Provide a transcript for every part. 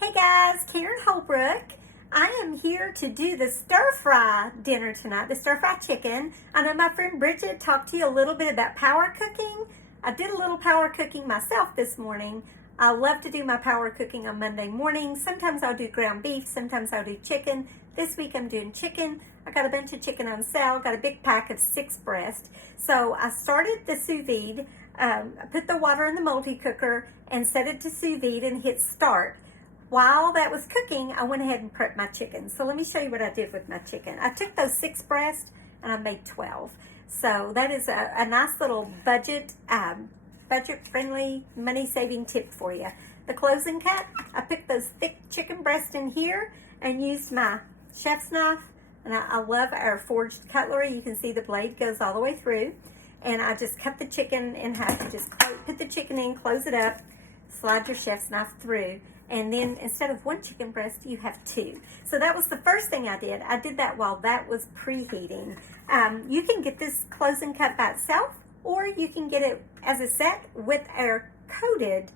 Hey guys, Karen Holbrook. I am here to do the stir fry dinner tonight, the stir fry chicken. I know my friend Bridget talked to you a little bit about power cooking. I did a little power cooking myself this morning. I love to do my power cooking on Monday mornings. Sometimes I'll do ground beef, sometimes I'll do chicken. This week I'm doing chicken. I got a bunch of chicken on sale, got a big pack of 6 breast. So I started the sous vide, I put the water in the multi-cooker and set it to sous vide and hit start. While that was cooking, I went ahead and prepped my chicken. So let me show you what I did with my chicken. I took those 6 breasts and I made 12. So that is a nice little budget-friendly, money-saving tip for you. The closing cut, I picked those thick chicken breasts in here and used my chef's knife. And I love our forged cutlery. You can see the blade goes all the way through. And I just cut the chicken in half. You just put the chicken in, close it up, slide your chef's knife through. And then instead of 1 chicken breast, you have 2. So that was the first thing I did. I did that while that was preheating. You can get this closing cut by itself, or you can get it as a set with our color-coded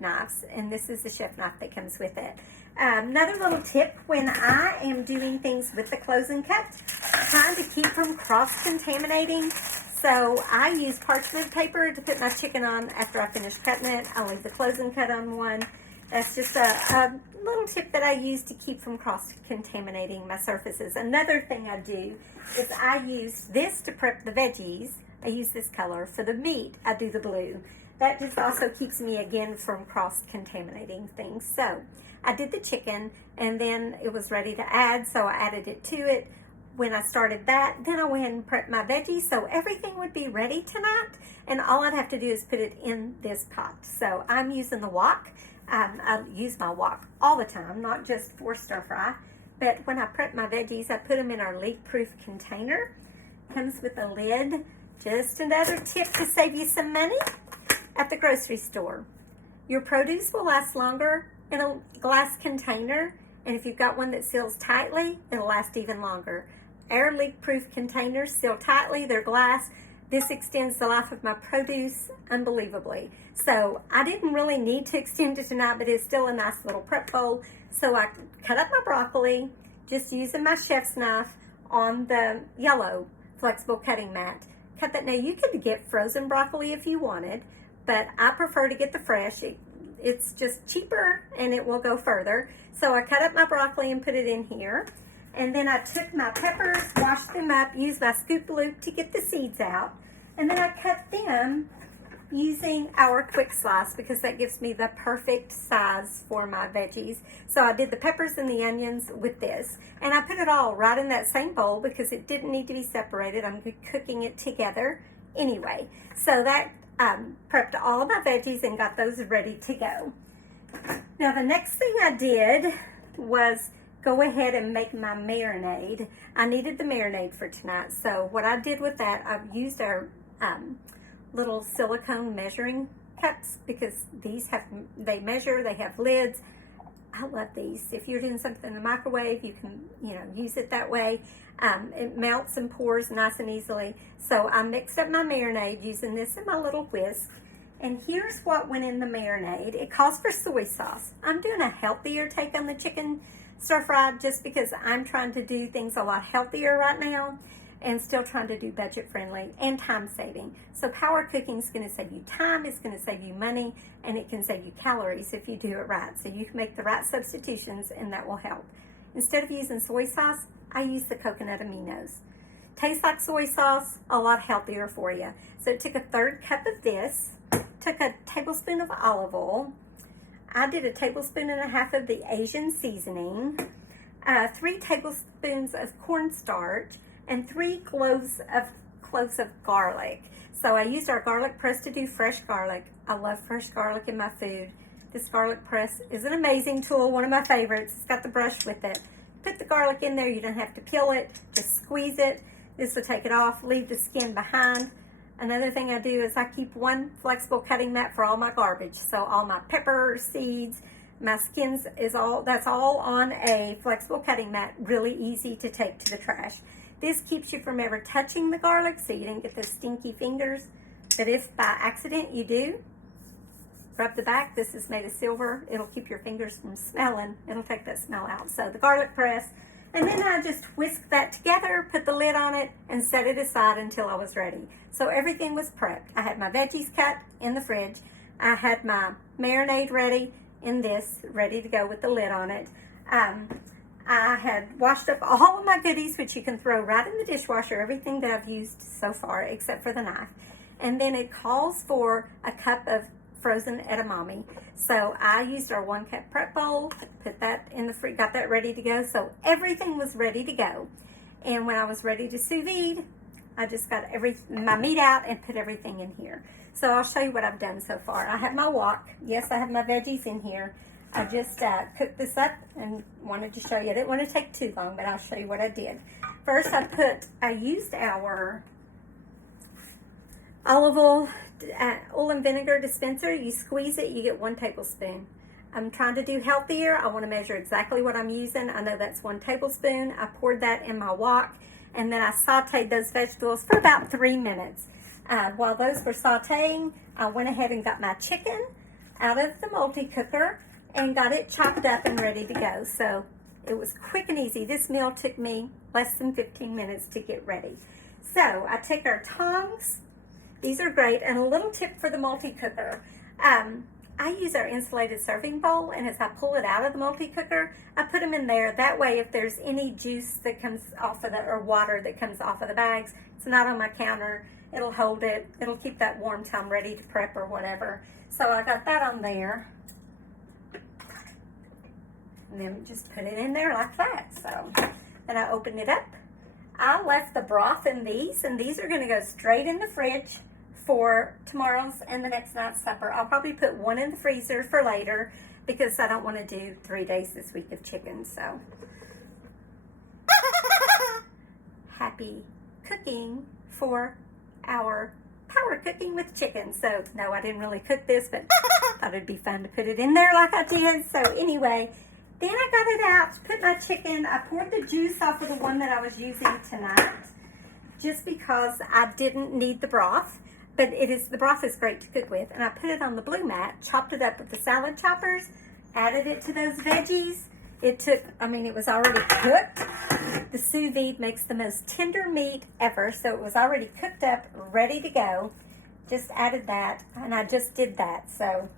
knives. And this is the chef knife that comes with it. Another little tip when I am doing things with the closing cut, trying to keep from cross-contaminating. So I use parchment paper to put my chicken on after I finish cutting it. I leave the closing cut on one. That's just a little tip that I use to keep from cross-contaminating my surfaces. Another thing I do is I use this to prep the veggies. I use this color. For the meat, I do the blue. That just also keeps me, again, from cross-contaminating things. So I did the chicken, and then it was ready to add, so I added it to it. When I started that, then I went ahead and prepped my veggies so everything would be ready tonight, and all I'd have to do is put it in this pot. So I'm using the wok. I use my wok all the time, not just for stir fry, but when I prep my veggies, I put them in our leak-proof container. Comes with a lid. Just another tip to save you some money at the grocery store. Your produce will last longer in a glass container, and if you've got one that seals tightly, it'll last even longer. Our leak-proof containers seal tightly, they're glass. This extends the life of my produce unbelievably. So I didn't really need to extend it tonight, but it's still a nice little prep bowl. So I cut up my broccoli, just using my chef's knife on the yellow flexible cutting mat. Cut that. Now you could get frozen broccoli if you wanted, but I prefer to get the fresh. It's just cheaper and it will go further. So I cut up my broccoli and put it in here. And then I took my peppers, washed them up, used my scoop loop to get the seeds out. And then I cut them using our quick slice because that gives me the perfect size for my veggies. So I did the peppers and the onions with this. And I put it all right in that same bowl because it didn't need to be separated. I'm cooking it together anyway. So that prepped all of my veggies and got those ready to go. Now the next thing I did was go ahead and make my marinade. I needed the marinade for tonight, so what I did with that, I've used our little silicone measuring cups because these they measure, they have lids. I love these. If you're doing something in the microwave, you can, use it that way. It melts and pours nice and easily. So I mixed up my marinade using this in my little whisk. And here's what went in the marinade. It calls for soy sauce. I'm doing a healthier take on the chicken stir fry just because I'm trying to do things a lot healthier right now and still trying to do budget friendly and time saving. So power cooking is going to save you time, it's going to save you money, and it can save you calories if you do it right. So you can make the right substitutions and that will help. Instead of using soy sauce, I use the coconut aminos. Tastes like soy sauce, a lot healthier for you. So it took a 1/3 cup of this, took a tablespoon of olive oil. I did a 1.5 tablespoons of the Asian seasoning, 3 tablespoons of cornstarch, and 3 cloves of garlic. So I used our garlic press to do fresh garlic. I love fresh garlic in my food. This garlic press is an amazing tool, one of my favorites. It's got the brush with it. Put the garlic in there, you don't have to peel it, just squeeze it. This will take it off, leave the skin behind. Another thing I do is I keep one flexible cutting mat for all my garbage. So all my pepper seeds, my skins, that's all on a flexible cutting mat, really easy to take to the trash. This keeps you from ever touching the garlic so you didn't get those stinky fingers. But if by accident you do, rub the back. This is made of silver. It'll keep your fingers from smelling. It'll take that smell out. So the garlic press. And then I just whisked that together, put the lid on it, and set it aside until I was ready. So everything was prepped. I had my veggies cut in the fridge. I had my marinade ready in this, ready to go with the lid on it. I had washed up all of my goodies, which you can throw right in the dishwasher, everything that I've used so far except for the knife. And then it calls for a cup of frozen edamame. So I used our 1 cup prep bowl, put that in the fridge, got that ready to go. So everything was ready to go. And when I was ready to sous vide, I just got my meat out and put everything in here. So I'll show you what I've done so far. I have my wok. Yes, I have my veggies in here. I just cooked this up and wanted to show you. I didn't want to take too long, but I'll show you what I did. First, I used our olive oil and vinegar dispenser. You squeeze it, you get 1 tablespoon. I'm trying to do healthier. I want to measure exactly what I'm using. I know that's 1 tablespoon. I poured that in my wok, and then I sauteed those vegetables for about 3 minutes. While those were sauteing, I went ahead and got my chicken out of the multi-cooker and got it chopped up and ready to go. So it was quick and easy. This meal took me less than 15 minutes to get ready. So I take our tongs. These are great. And a little tip for the multi-cooker. I use our insulated serving bowl, and as I pull it out of the multi-cooker, I put them in there. That way, if there's any juice that comes off of or water that comes off of the bags, it's not on my counter. It'll hold it. It'll keep that warm till I'm ready to prep or whatever. So I got that on there. And then just put it in there like that. So then I opened it up. I left the broth in these, and these are going to go straight in the fridge for tomorrow's and the next night's supper. I'll probably put 1 in the freezer for later because I don't want to do 3 days this week of chicken. So happy cooking for our power cooking with chicken. So no, I didn't really cook this, but thought it'd be fun to put it in there like I did. So anyway, then I got it out, put my chicken, I poured the juice off of the one that I was using tonight just because I didn't need the broth, but the broth is great to cook with. And I put it on the blue mat, chopped it up with the salad choppers, added it to those veggies. It was already cooked. The sous vide makes the most tender meat ever, so it was already cooked up, ready to go. Just added that, and I just did that. So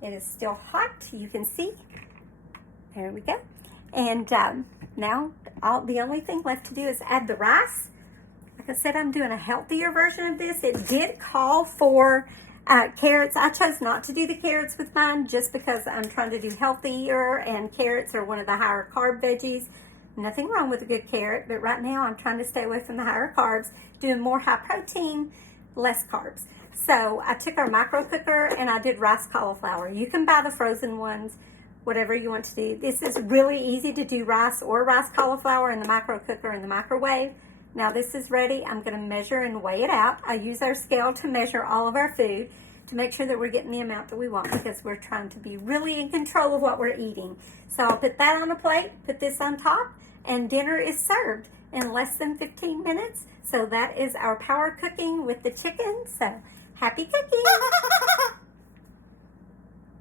it is still hot, you can see. There we go. And now the only thing left to do is add the rice. Like I said, I'm doing a healthier version of this. It did call for carrots. I chose not to do the carrots with mine just because I'm trying to do healthier, and carrots are one of the higher carb veggies. Nothing wrong with a good carrot, but right now I'm trying to stay away from the higher carbs, doing more high protein, less carbs. So I took our micro cooker and I did rice cauliflower. You can buy the frozen ones, whatever you want to do. This is really easy to do rice or rice cauliflower in the micro cooker in the microwave. Now this is ready. I'm going to measure and weigh it out. I use our scale to measure all of our food to make sure that we're getting the amount that we want because we're trying to be really in control of what we're eating. So I'll put that on a plate, put this on top, and dinner is served in less than 15 minutes. So that is our power cooking with the chicken. So happy cooking!